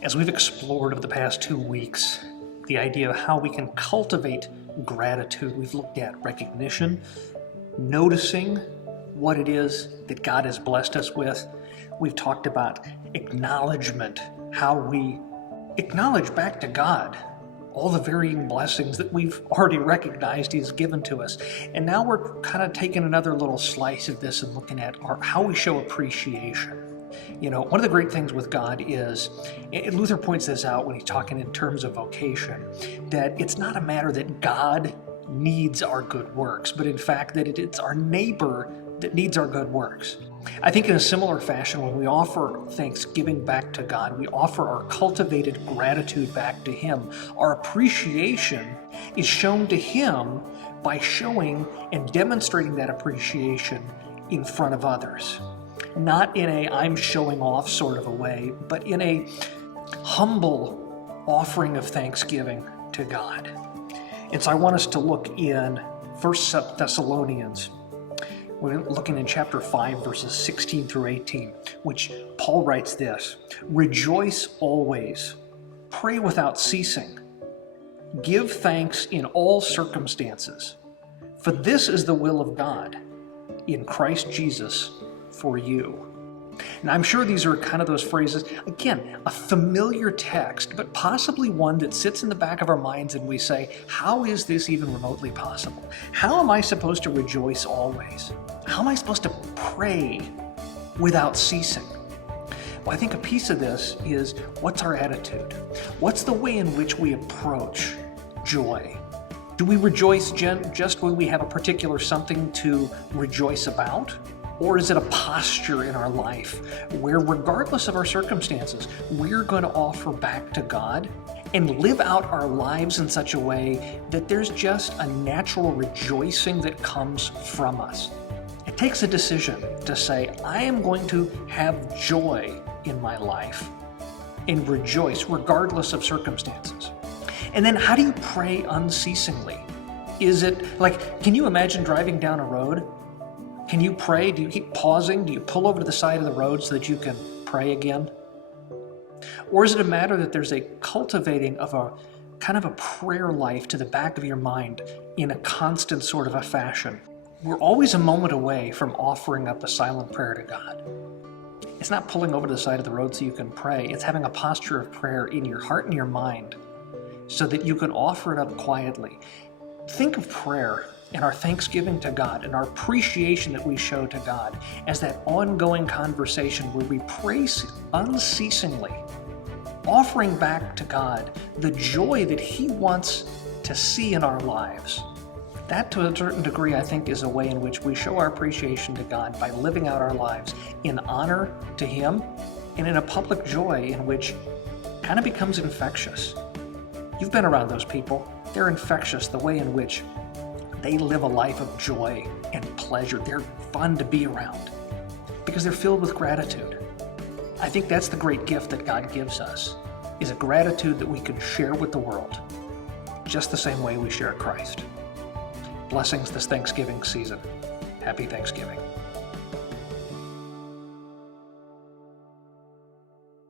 As we've explored over the past 2 weeks, the idea of how we can cultivate gratitude, we've looked at recognition, noticing what it is that God has blessed us with. We've talked about acknowledgement, how we acknowledge back to God all the varying blessings that we've already recognized He's given to us. And now we're kind of taking another little slice of this and looking at how we show appreciation. You know, one of the great things with God is, and Luther points this out when he's talking in terms of vocation, that it's not a matter that God needs our good works, but in fact that it's our neighbor that needs our good works. I think in a similar fashion, when we offer thanksgiving back to God, we offer our cultivated gratitude back to Him. Our appreciation is shown to Him by showing and demonstrating that appreciation in front of others. Not in a I'm showing off sort of a way, but in a humble offering of thanksgiving to God. And so I want us to look in 1 Thessalonians. We're looking in chapter 5, verses 16 through 18, which Paul writes this: "Rejoice always, pray without ceasing, give thanks in all circumstances, for this is the will of God in Christ Jesus for you." Now, I'm sure these are kind of those phrases, again, a familiar text, but possibly one that sits in the back of our minds and we say, how is this even remotely possible? How am I supposed to rejoice always? How am I supposed to pray without ceasing? Well, I think a piece of this is, what's our attitude? What's the way in which we approach joy? Do we rejoice just when we have a particular something to rejoice about? Or is it a posture in our life where, regardless of our circumstances, we're going to offer back to God and live out our lives in such a way that there's just a natural rejoicing that comes from us? It takes a decision to say, I am going to have joy in my life and rejoice regardless of circumstances. And then how do you pray unceasingly? Is it like, can you imagine driving down a road? Can you pray? Do you keep pausing? Do you pull over to the side of the road so that you can pray again? Or is it a matter that there's a cultivating of a kind of a prayer life to the back of your mind in a constant sort of a fashion? We're always a moment away from offering up a silent prayer to God. It's not pulling over to the side of the road so you can pray. It's having a posture of prayer in your heart and your mind so that you can offer it up quietly. Think of prayer and our thanksgiving to God and our appreciation that we show to God as that ongoing conversation where we pray unceasingly, offering back to God the joy that He wants to see in our lives. That, to a certain degree, I think, is a way in which we show our appreciation to God by living out our lives in honor to Him and in a public joy in which kind of becomes infectious. You've been around those people. They're infectious, the way in which they live a life of joy and pleasure. They're fun to be around because they're filled with gratitude. I think that's the great gift that God gives us, is a gratitude that we can share with the world, just the same way we share Christ. Blessings this Thanksgiving season. Happy Thanksgiving.